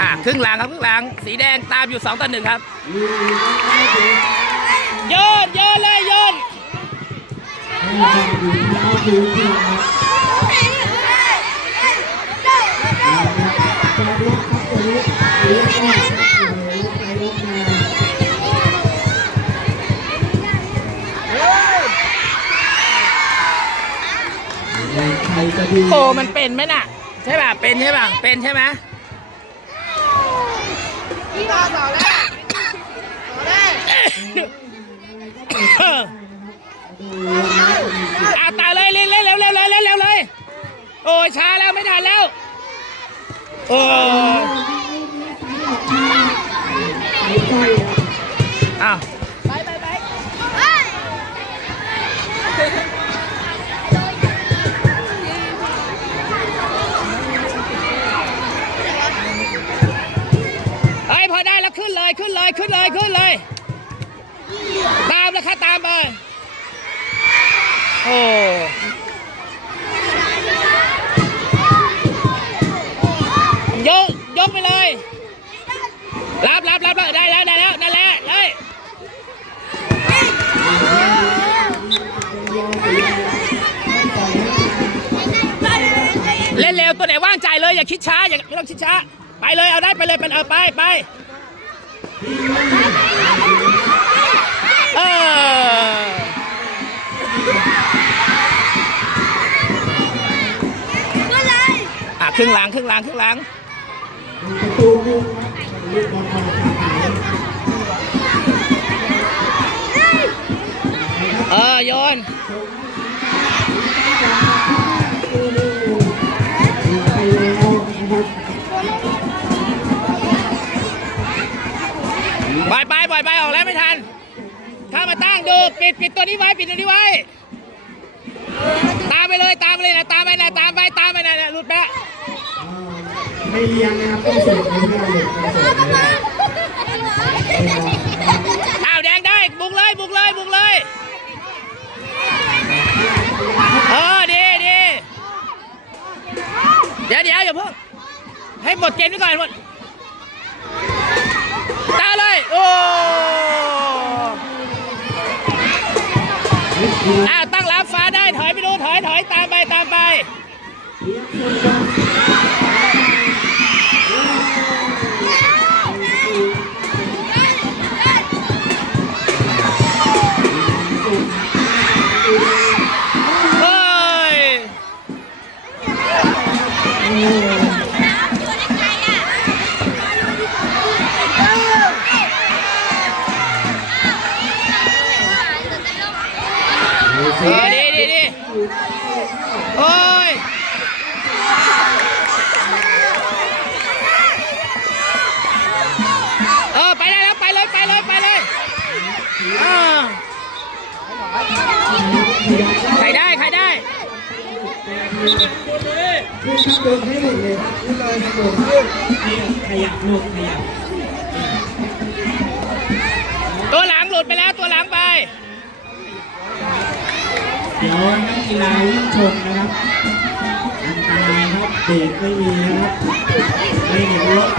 อะครึ่งหลังครับครึ่งหลัง สีแดงตามอยู่2ต่อ1ครับโยนโยนเลยโยนโอ้มันเป็นไหมน่ะ ใช่ป่ะเป็นใช่ป่ะเป็นใช่ไหม อต่อแรกต่อแรกอาตายเลยเร็วเร็วเร็วเร็วเร็วเร็วเร็วเลยโอ้ยช้าแล้วไม่ทันแล้วโอ้อ้าวไปไปไป พอได้แล้วขึ้นเลยขึ้นเลยขึ้นเลยขึ้นเลย ตามแล้วค่ะตามไปโอ้ยกยกไปเลยรับรับรับได้แล้วได้แล้วนั่นแหละเลยเล่นเร็วตัวไหนว่างใจเลยอย่าคิดช้าอย่าไม่ต้องคิดช้าไปเลยเอาได้ไปเลยเป็นเออไปไป ออก็เลยอะครึ่งหลังครึ่งหลังครึ่งหลังประตูลูกลูกบอลมาขายเออโยน ปล่อยไปปล่อยไปออกแล้วไม่ทัน ถ้ามาตั้งดูปิดปิดตัวนี้ไว้ปิดตัวนี้ไว้ ตามไปเลยตามไปเลยนะตามไปนะตามไปตามไปนะเนี่ยหลุดไปละไม่เลี้ยงนะครับต้องเสิร์ฟไม่ได้เลยต้องเสิร์ฟไม่ได้อ้าวแดงได้บุกเลยบุกเลยบุกเลยเออดีดีเดี๋ยวเดี๋ยวอย่าเพิ่งให้หมดเกมนี้ก่อนหมดตาเลย โอ้อ้าวตั้งรับฟ้าได้ถอยไปดูถอยถอยตามไปตามไป เออดีดีดีโอ้ยเออไปได้แล้วไปเลยไปเลยไปเลยเออใครได้ใครได้โดนให้หมดเลยเลยครับผมขยับลูกขยับตัวหลังหลุดไปแล้วตัวหลังไป เดี๋ยวนักกีฬาวิ่งชนนะครับอันตรายครับเบรกไม่มีนะครับไม่เห็นรถ